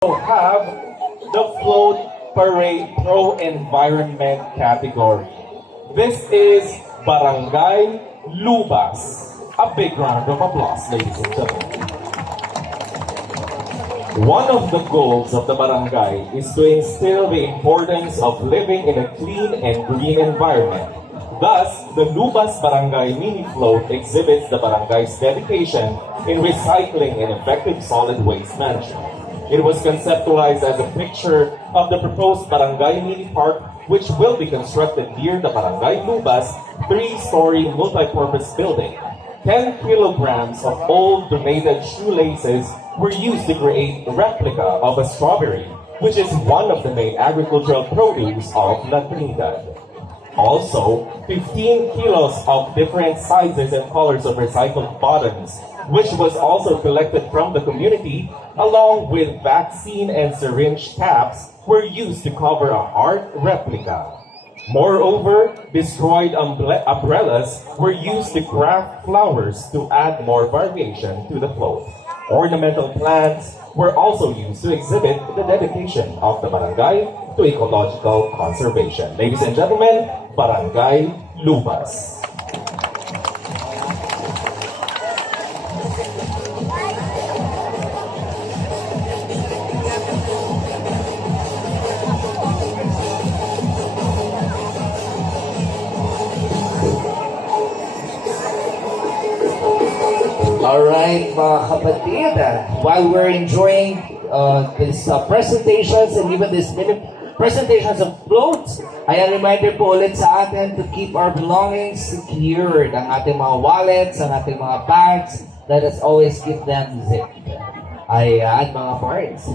Have the Float Parade Pro-Environment category. This is Barangay Lubas. A big round of applause, ladies and gentlemen. One of the goals of the barangay is to instill the importance of living in a clean and green environment. Thus, the Lubas Barangay MINIFLOAT exhibits the barangay's dedication in recycling and effective solid waste management. It was conceptualized as a picture of the proposed Barangay Mini Park, which will be constructed near the Barangay Lubas 3-story multi-purpose building. 10 kilograms of old donated shoelaces were used to create a replica of a strawberry, which is one of the main agricultural produce of La Trinidad. Also, 15 kilos of different sizes and colors of recycled buttons, which was also collected from the community, along with vaccine and syringe caps, were used to cover a heart replica. Moreover, destroyed umbrellas were used to craft flowers to add more variation to the float. Ornamental plants were also used to exhibit the dedication of the barangay to ecological conservation. Ladies and gentlemen, Barangay Lubas. Alright mga kapatid, while we're enjoying these presentations and even these presentations of floats, ay a reminder po ulit sa atin to keep our belongings secured. Ang ating mga wallets, ang ating mga bags, let us always keep them zipped. Ayan mga parts.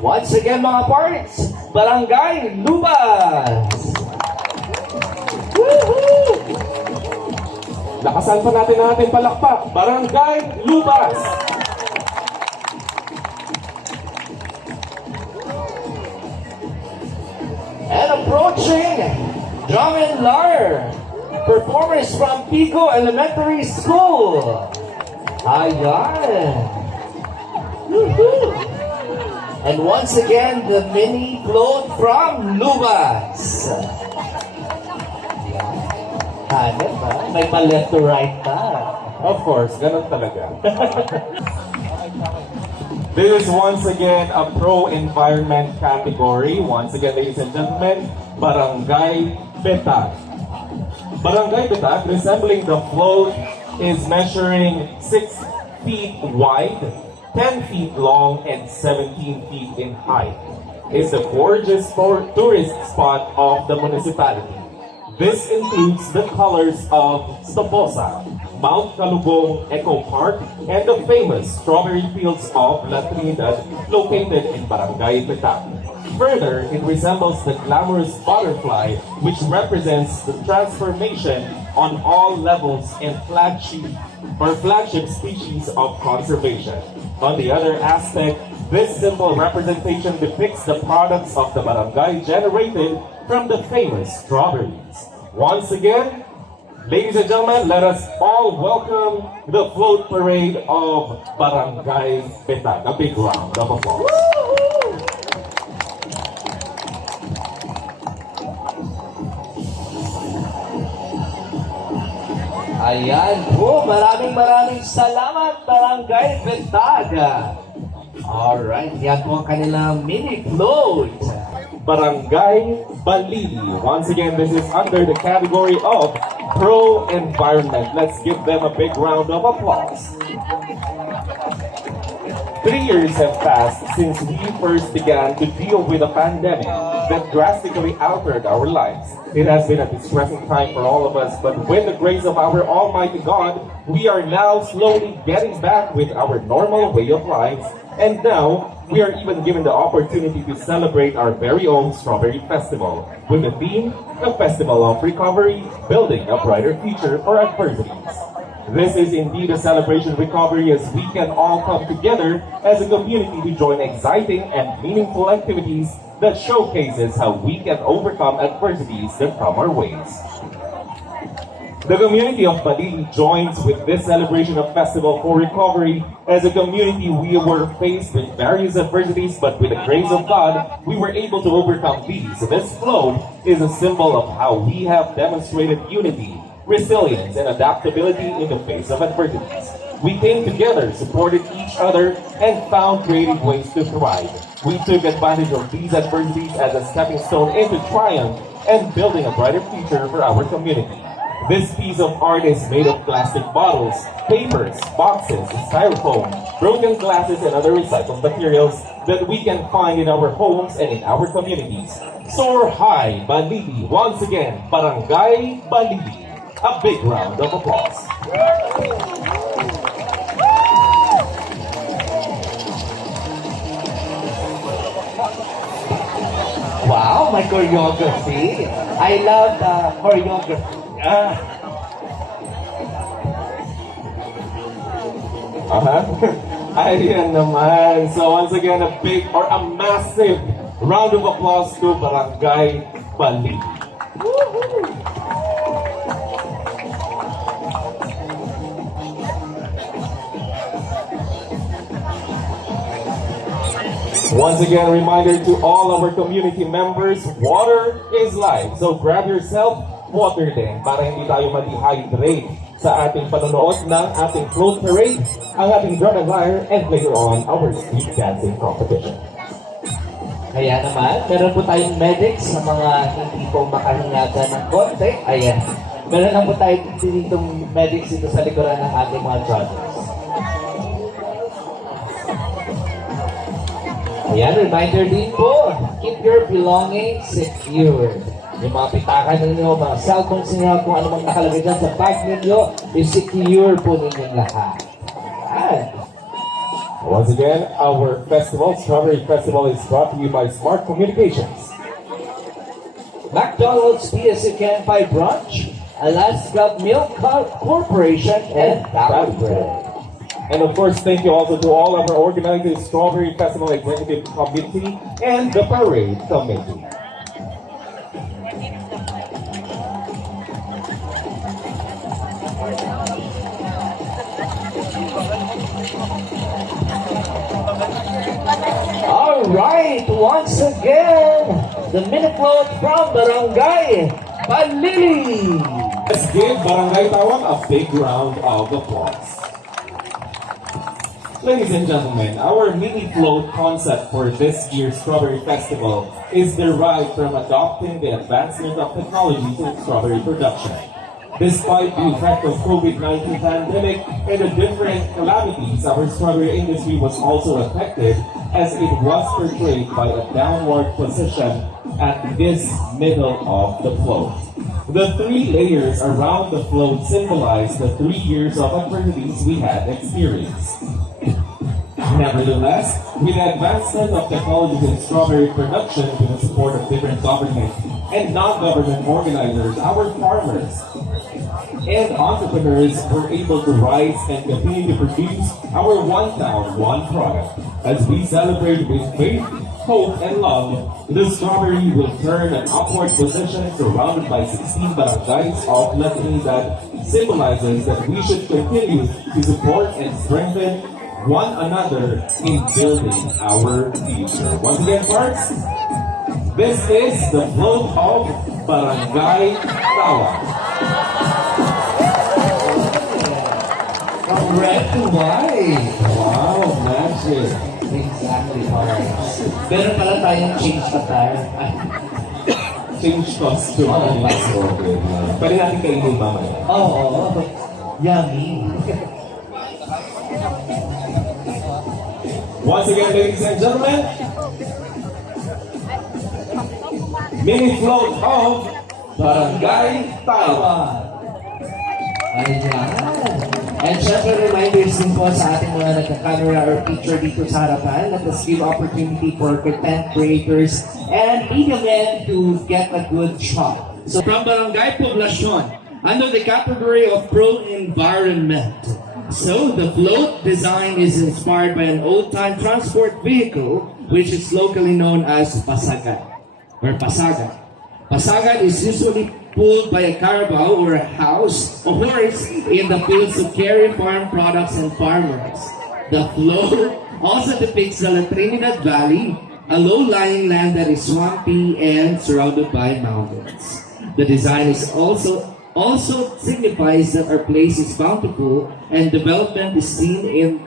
Once again mga parts, Barangay Lubas! Woohoo! Lakasan pa natin ang ating palakpak, Barangay Lubas! And approaching, drum and lyre, performers from Pico Elementary School. Ayan. Woohoo! And once again, the mini float from Lubas. Hanep ba? May pa-left to right pa. Of course, ganun talaga. This is once again a pro-environment category. Once again, ladies and gentlemen, Barangay Betag. Barangay Betag, resembling the float, is measuring 6 feet wide, 10 feet long, and 17 feet in height. It's a gorgeous tourist spot of the municipality. This includes the colors of Stoposa, Mount Kalugong Eco Park, and the famous strawberry fields of La Trinidad located in Barangay Betag. Further, it resembles the glamorous butterfly, which represents the transformation on all levels and flagship species of conservation. On the other aspect, this simple representation depicts the products of the barangay generated from the famous strawberries. Once again, ladies and gentlemen, let us all welcome the float parade of Barangay Betag. A big round of applause. Ayan po, maraming salamat Barangay Betag. Alright, yan po ang kanilang mini float. Barangay Balili. Once again, this is under the category of pro-environment. Let's give them a big round of applause. 3 years have passed since we first began to deal with a pandemic that drastically altered our lives. It has been a distressing time for all of us, but with the grace of our Almighty God, we are now slowly getting back with our normal way of life. And now, we are even given the opportunity to celebrate our very own Strawberry Festival with the theme, the Festival of Recovery, Building a Brighter Future for Adversities. This is indeed a celebration of recovery as we can all come together as a community to join exciting and meaningful activities that showcases how we can overcome adversities that come our ways. The community of Balili joins with this celebration of Festival for Recovery. As a community, we were faced with various adversities, but with the grace of God, we were able to overcome these. This float is a symbol of how we have demonstrated unity, resilience, and adaptability in the face of adversities. We came together, supported each other, and found creative ways to thrive. We took advantage of these adversities as a stepping stone into triumph and building a brighter future for our community. This piece of art is made of plastic bottles, papers, boxes, styrofoam, broken glasses, and other recycled materials that we can find in our homes and in our communities. Soar high, Balili. Once again, Barangay Balili. A big round of applause. Wow, my choreography. I love the choreography. Ayan naman. So once again, a big or a massive round of applause to Barangay Balili. Once again, reminder to all our community members, water is life. So grab yourself water din para hindi tayo ma-dehydrate sa ating panonood ng ating float parade, ang ating drum and lyre, and later on, our street dancing competition. Kaya naman, meron po tayong medics sa mga hindi po makahingatan ng konti. Ayan. Meron lang po tayo dito medics dito sa likuran ng ating mga judges. Ayan, reminder din po, keep your belongings secure. Yung mga pitakan ninyo, mga cellphones ninyo, kung ano mang nakalagay dyan sa bag ninyo, i-secure po ninyong lahat. Ayan. Once again, our festival, Strawberry Festival, is brought to you by Smart Communications, McDonald's PSU Pie Brunch, Alaska Milk Corporation, and Valley Bread. And of course, thank you also to all of our organizers, Strawberry Festival Executive Committee, and the Parade Committee. All right, once again, the MINIFLOAT from Barangay Balili. Let's give Barangay Tawang a big round of applause. Ladies and gentlemen, our MINIFLOAT concept for this year's Strawberry Festival is derived from adopting the advancement of technology in strawberry production. Despite the effect of COVID-19 pandemic and the different calamities, our strawberry industry was also affected as it was portrayed by a downward position at this middle of the float. The three layers around the float symbolize the 3 years of adversities we had experienced. Nevertheless, with the advancement of technology in strawberry production with the support of different government and non-government organizers, our farmers and entrepreneurs were able to rise and continue to produce our one town, one product. As we celebrate with faith, hope, and love, the strawberry will turn an upward position surrounded by 16 barangays of La Trinidad, symbolizes that we should continue to support and strengthen one another in building our future. Once again, parts, this is the float of Barangay Tawang. From red to white. Wow, magic. Exactly, alright. Meron pala tayong change attire. Change costume. Okay. Pwede natin kainin mamaya. Oo. Yummy. Once again, ladies and gentlemen, MINIFLOAT of Barangay Tawang. Ayan. And syempre, reminders din po sa ating mga nagka-camera or picture dito sa harapan. Let us give opportunity for content creators and media men to get a good shot. So from Barangay Poblacion, under the category of pro-environment. So the float design is inspired by an old-time transport vehicle which is locally known as Pasagat or Pasagat. Pasagat is usually pulled by a carabao or a horse in the fields to carry farm products and farmers. The float also depicts the Trinidad Valley, a low-lying land that is swampy and surrounded by mountains. The design is also signifies that our place is bountiful and development is seen in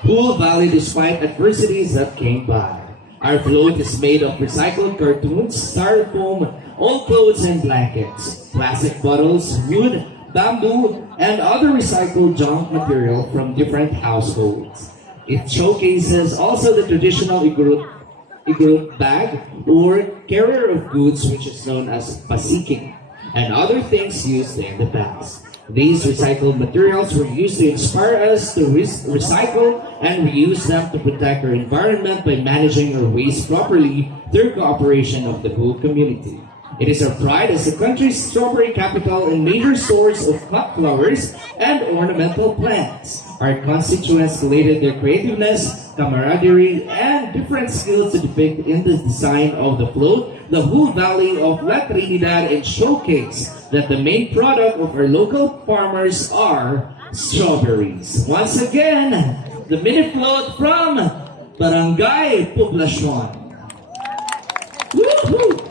Pool Valley despite adversities that came by. Our float is made of recycled cartoons, styrofoam, old clothes and blankets, plastic bottles, wood, bamboo, and other recycled junk material from different households. It showcases also the traditional igurut bag or carrier of goods, which is known as basiking, and other things used in the past. These recycled materials were used to inspire us to recycle and reuse them to protect our environment by managing our waste properly through cooperation of the whole community. It is our pride as the country's strawberry capital and major source of cut flowers and ornamental plants. Our constituents collated their creativeness, camaraderie, and different skills to depict in the design of the float, the whole valley of La Trinidad, and showcase that the main product of our local farmers are strawberries. Once again, the MINIFLOAT from Barangay Poblacion. Woohoo!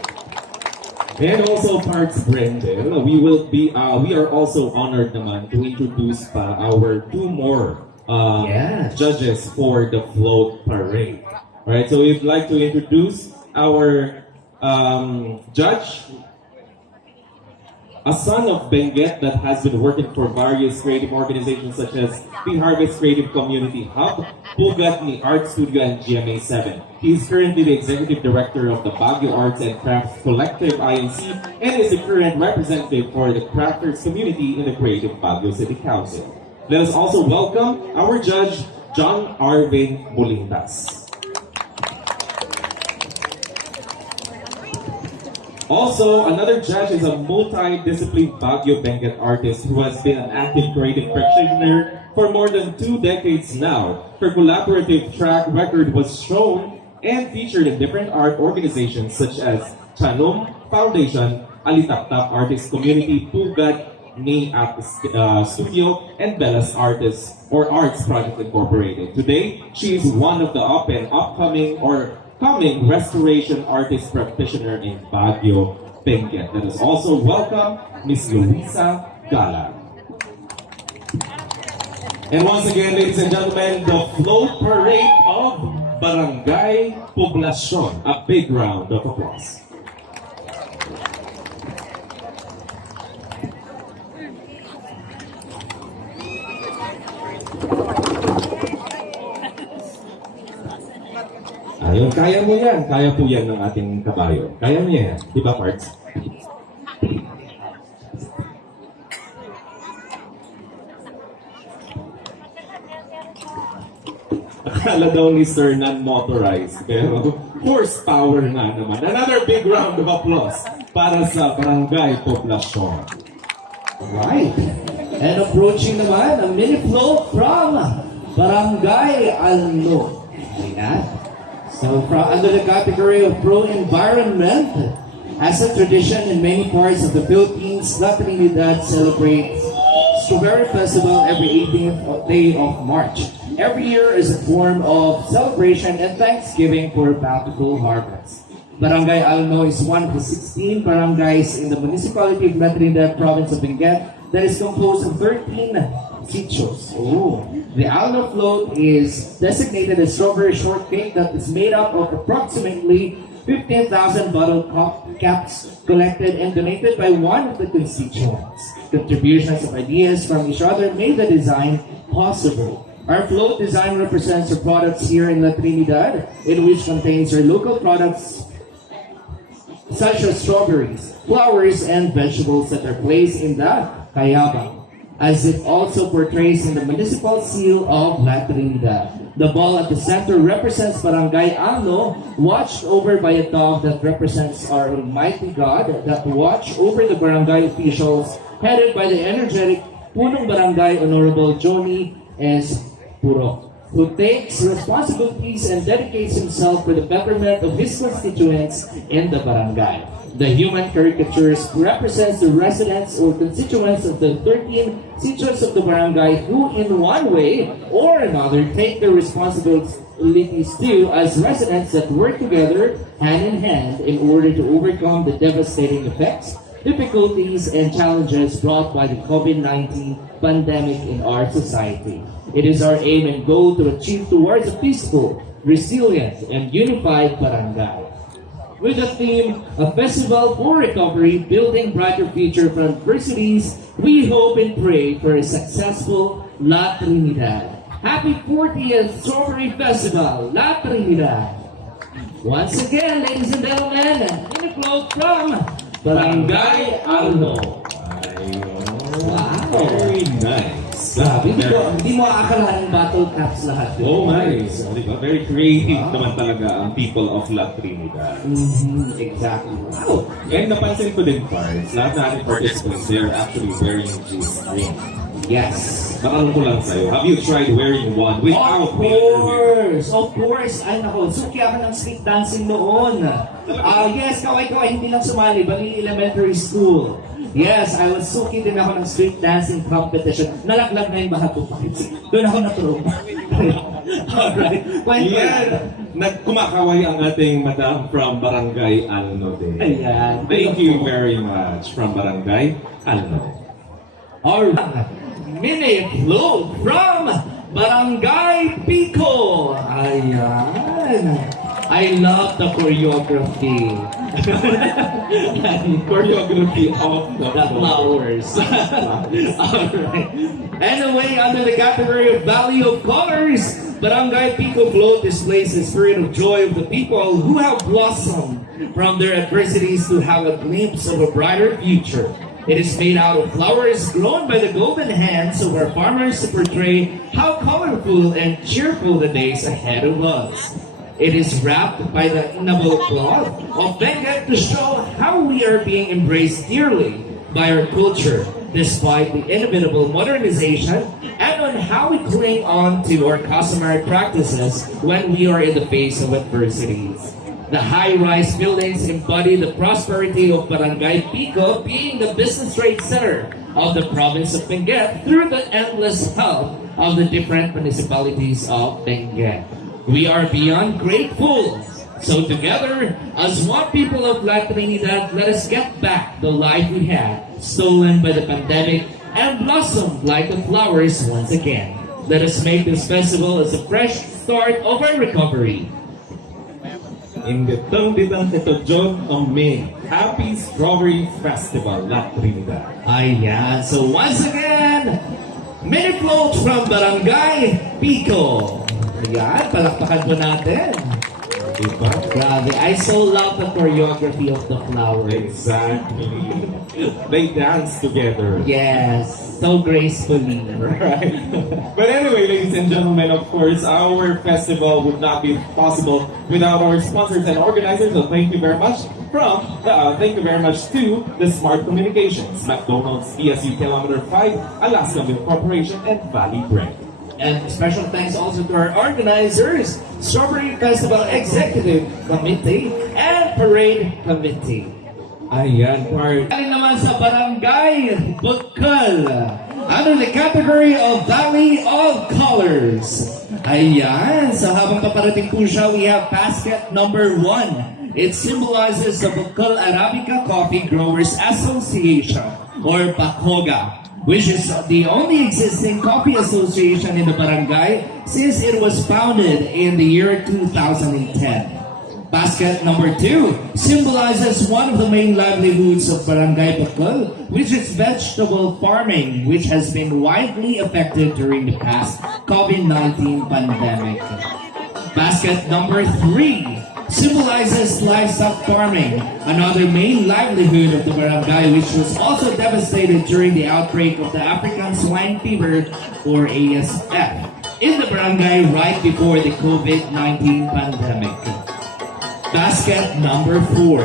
And also parts Brendel, we are also honored naman to introduce pa our two more Yes. judges for the float parade. Right, so we'd like to introduce our judge, a son of Benguet that has been working for various creative organizations such as the Harvest Creative Community Hub, Pugat ni Art Studio, and GMA7. He is currently the Executive Director of the Baguio Arts and Crafts Collective INC and is the current representative for the crafters community in the Creative Baguio City Council. Let us also welcome our judge, John Arvin Bolintas. Also, another judge is a multi-disciplined Baguio Benguet artist who has been an active creative practitioner for more than 2 decades now. Her collaborative track record was shown and featured in different art organizations such as Chanum Foundation, Alitaptap Artist Community, Pugat ni Studio, and Bella's Artists or Arts Project Incorporated. Today, she is one of the upcoming restoration artist practitioner in Baguio Benguet. Let us also welcome Miss Luisa Gala. And once again, ladies and gentlemen, the float parade of Barangay Poblacion. A big round of applause. Ayun, kaya mo yan. Kaya po yan ng ating kabayo. Kaya mo yan. Di ba, Parts? Akala daw ni Sir non-motorized, pero horsepower na naman. Another big round of applause para sa Barangay Poblacion. Right. And approaching naman ang MINIFLOAT from Barangay Alno. Ayan. So, under the category of pro-environment, as a tradition in many parts of the Philippines, La Trinidad celebrates Strawberry Festival every 18th day of March. Every year is a form of celebration and thanksgiving for bountiful harvest. Barangay Alno is one of the 16 barangays in the municipality of La Trinidad, province of Benguet, that is composed of 13 sitios. Oh. The Alno float is designated as strawberry shortcake that is made up of approximately 15,000 bottle caps collected and donated by one of the constituents. Contributions of ideas from each other made the design possible. Our float design represents our products here in La Trinidad, in which contains our local products such as strawberries, flowers, and vegetables that are placed in the kayabang, as it also portrays in the municipal seal of La Trinidad. The ball at the center represents Barangay Alno, watched over by a dog that represents our Almighty God that watch over the barangay officials, headed by the energetic Punong Barangay Honorable Johnny S. Puro, who takes responsibilities and dedicates himself for the betterment of his constituents in the barangay. The human caricatures represents the residents or constituents of the 13 sitio's of the barangay who in one way or another take their responsibilities too as residents that work together hand in hand in order to overcome the devastating effects, difficulties, and challenges brought by the COVID-19 pandemic in our society. It is our aim and goal to achieve towards a peaceful, resilient, and unified barangay. With the theme, A Festival for Recovery, Building Brighter Future for Adversities, we hope and pray for a successful La Trinidad. Happy 40th Strawberry Festival, La Trinidad! Once again, ladies and gentlemen, MINIFLOAT from Barangay Alno. Wow! Very nice. Grabe, hindi mo aakalain battle caps lahat. Oh, nice. Diba? Very creative naman talaga ang people of La Trinidad. Exactly. Wow! And napansin ko din, parts, lahat na ating participants, they're actually wearing this green. Yes. Natanong ko lang sa'yo, have you tried wearing one without Of course! Of course! Ay nako, suki ako ng street dancing noon. Yes, kaway-kaway, hindi lang sumali, Bali Elementary School. Yes, I was suki din ako ng street dancing competition. Nalaglag na yung bahat ko. Doon ako natulog. Alright. Yeah. Nagkumakaway ang ating madam from Barangay Alno din. Ayan. Thank you very much from Barangay Alno. Alright. MINIFLOAT from Barangay Pico. Ayan. I love the choreography. Choreography of the flowers. Alright. Anyway, under the category of Value of Colors, Barangay Pico Float displays the spirit of joy of the people who have blossomed from their adversities to have a glimpse of a brighter future. It is made out of flowers grown by the golden hands of our farmers to portray how colorful and cheerful the days ahead of us. It is wrapped by the noble cloth of Benguet to show how we are being embraced dearly by our culture, despite the inevitable modernization, and on how we cling on to our customary practices when we are in the face of adversities. The high-rise buildings embody the prosperity of Barangay Pico, being the business trade center of the province of Benguet through the endless help of the different municipalities of Benguet. We are beyond grateful. So together, as one people of La Trinidad, let us get back the life we had, stolen by the pandemic, and blossom like the flowers once again. Let us make this festival as a fresh start of our recovery. In the ditang ito, John May. Happy Strawberry Festival, La Trinidad. Ayan. So once again, MINIFLOAT from Barangay Pico. Ayan, palakpakan po natin. Diba? Grabe, I so love the choreography of the flowers. Exactly. They dance together. Yes, so gracefully. Right. But anyway, ladies and gentlemen, of course, our festival would not be possible without our sponsors and organizers. So thank you very much thank you very much to the Smart Communications, McDonald's, PSU Kilometer 5, Alaska Milk Corporation, and Valley Bread. And special thanks also to our organizers, Strawberry Festival Executive Committee and Parade Committee. Ayan, part. Galing naman sa Barangay Bukal, under the category of Valley of Colors. Ayan, so habang paparating po siya, we have basket number 1. It symbolizes the Bukal Arabica Coffee Growers Association, or BACOGA, which is the only existing coffee association in the barangay since it was founded in the year 2010. Basket number 2 symbolizes one of the main livelihoods of Barangay Bukal, which is vegetable farming, which has been widely affected during the past COVID-19 pandemic. Basket number 3 symbolizes livestock farming, another main livelihood of the barangay, which was also devastated during the outbreak of the African swine fever, or ASF, in the barangay right before the COVID-19 pandemic. Basket number 4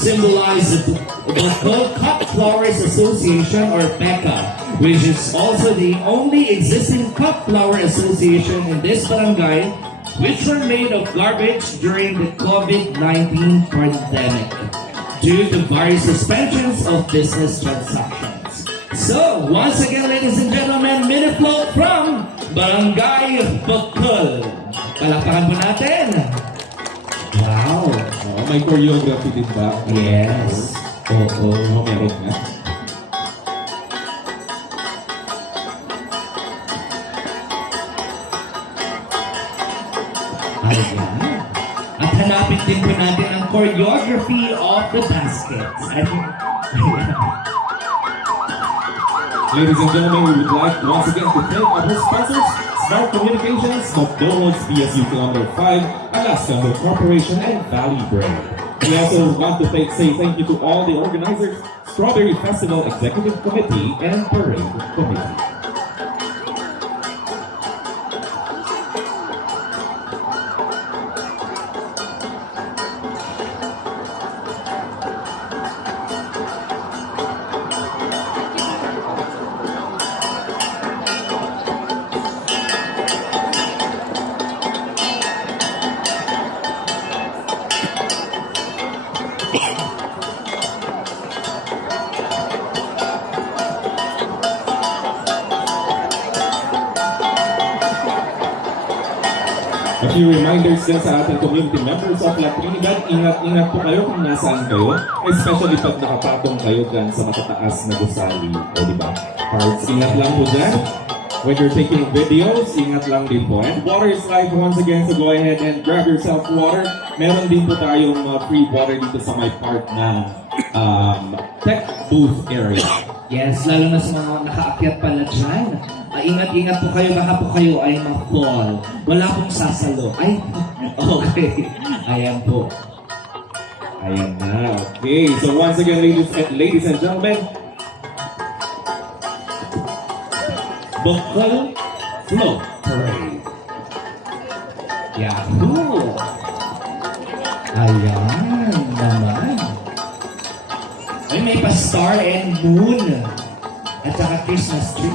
symbolizes the Bukal Cut Flowers Association, or BECA, which is also the only existing cut flower association in this barangay, which were made of garbage during the COVID-19 pandemic. due to various suspensions of business transactions. So, once again, ladies and gentlemen, MINIFLOAT from Barangay Bukol. Palakpakan po natin. Wow. Oh, may choreography din ba? Yes. Oo. Oh, meron nga. Ayan. At hanapin din po natin ang choreography of the baskets. Ladies and gentlemen, we would like once again to thank our sponsors, Smart Communications, McDonald's, BSU Kilometer 5, Alaska Milk Corporation, and Valley Bread. We also want to say thank you to all the organizers, Strawberry Festival Executive Committee, and Parade Committee. A few reminders din sa ating community members of La Trinidad. Ingat-ingat po kayo kung nasaan kayo. Especially pag nakapatong kayo dyan sa matataas na gusali. O diba? Hearts, ingat lang po dyan. When you're taking videos, ingat lang din po. And water is life once again, so go ahead and grab yourself water. Meron din po tayong free water dito sa my part na tech booth area. Yes, lalo na sa mga nakaakyat pala dyan. Ingat-ingat po kayo, baka po kayo ay ma-fall. Wala pong sasalo. Ay, okay. Ayan po. Ayan na. Okay, so once again, ladies and gentlemen, Bukol Float Parade. Yahoo! Ayan naman. Ay, may pa-star and moon. At saka Christmas tree.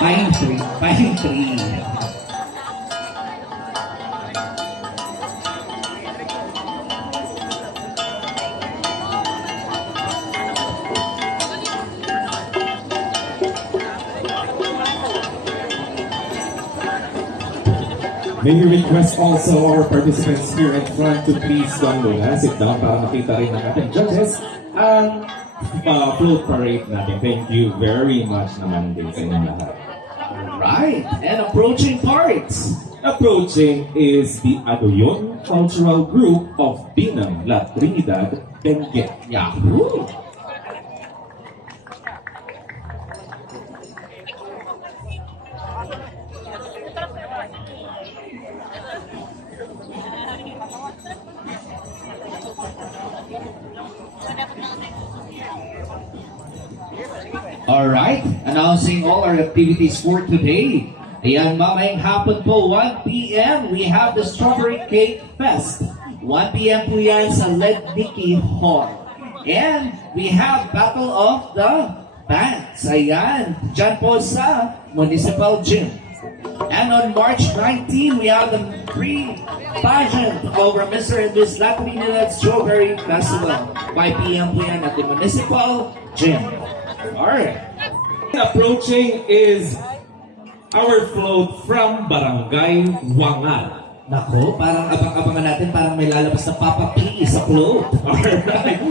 Pine tree. Pine tree. May we request also our participants here in front to please down muna, sit down para makita rin ng ating judges ang float parade natin. Thank you very much naman din sa inyong lahat. Right. And approaching parts. Approaching is the Adoyon Cultural Group of Binang, La Trinidad, Benguet. Yahoo! Alright, announcing all our activities for today. Ayan, mamayang hapon po, 1 p.m. we have the Strawberry Cake Fest. 1 p.m. po yan sa Lednicki Hall. And we have Battle of the Bands. Ayan, dyan po sa Municipal Gym. And on March 19, we have the free pageant over Mr. and Miss La Trinidad Strawberry Festival. 5 p.m. po yan at the Municipal Gym. Alright. Approaching is our float from Barangay Wangal. Nako, parang abang-abangan natin, parang may lalabas na Papa P sa float. Alright.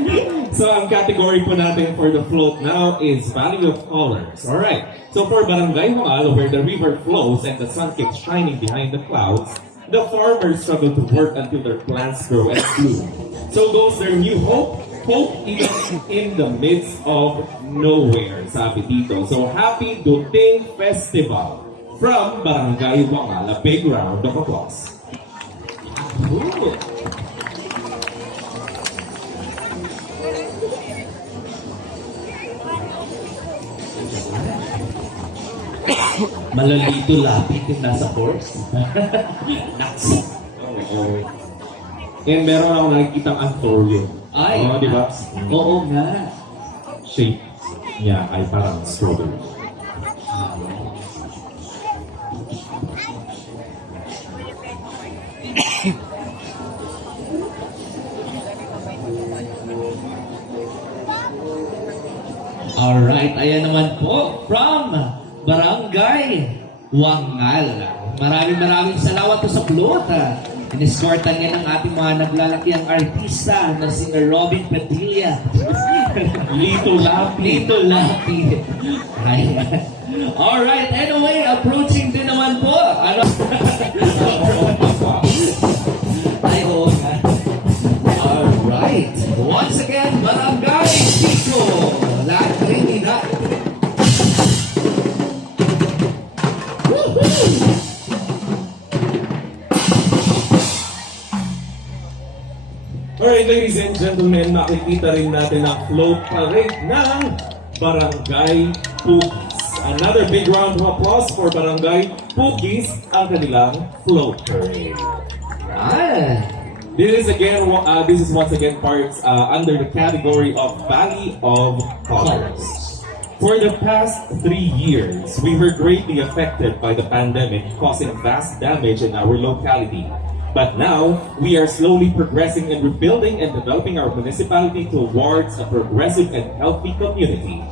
So ang category po natin for the float now is Value of Colors. Alright. So for Barangay Wangal, where the river flows and the sun keeps shining behind the clouds, the farmers struggle to work until their plants grow and bloom. So goes their new hope, hope even in the midst of nowhere, sabi dito. So happy Duting Festival from Barangay Wangal. A big round of applause. Ooh. Malalito lapit yung nasa course. Naks. Oo. And meron ako nakikita ang Antorio. Ay. Oo, di ba? Oo nga. Shape niya ay parang strawberry. Alright, ayan naman po from Barangay Wangal. Maraming salamat po sa float. Iniskortan niya ng ating mga naglalakiang artista na si Robin Padilla. Lito Lapi. Lito Lapi. Ayan. Alright, anyway, approaching din naman po. Ano? Ay, oo nga. Alright. Once again, Barangay Pico. La Trinidad. Woohoo! Alright, ladies and gentlemen, makikita rin natin ang float parade ng Barangay Pugis. Another big round of applause for Barangay Pugis, ang kanilang float parade. Ah. This is once again parts under the category of Valley of Colors. For the past 3 years, we were greatly affected by the pandemic, causing vast damage in our locality. But now, we are slowly progressing in rebuilding and developing our municipality towards a progressive and healthy community.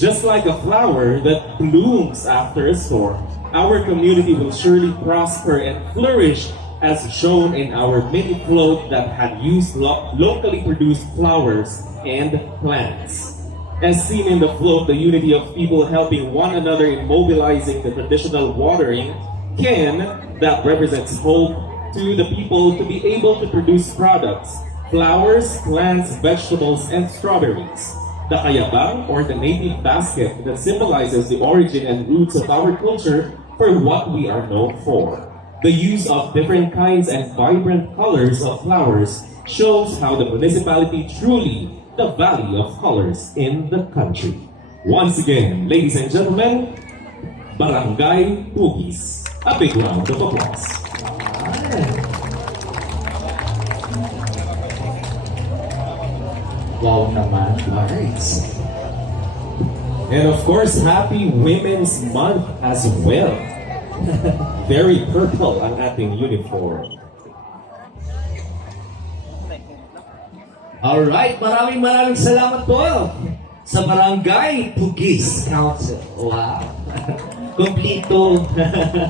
Just like a flower that blooms after a storm, our community will surely prosper and flourish, as shown in our MINIFLOAT that had used locally produced flowers and plants. As seen in the float, the unity of people helping one another in mobilizing the traditional watering can that represents hope to the people to be able to produce products, flowers, plants, vegetables, and strawberries. The kayabang, or the native basket that symbolizes the origin and roots of our culture for what we are known for. The use of different kinds and vibrant colors of flowers shows how the municipality truly the valley of colors in the country. Once again, ladies and gentlemen, Barangay Pugis. A big round of applause. Wow naman. Alright. And of course, happy Women's Month as well. Very purple ang ating uniform. Alright, maraming salamat po sa Barangay Pugis Council. Wow. Kompleto.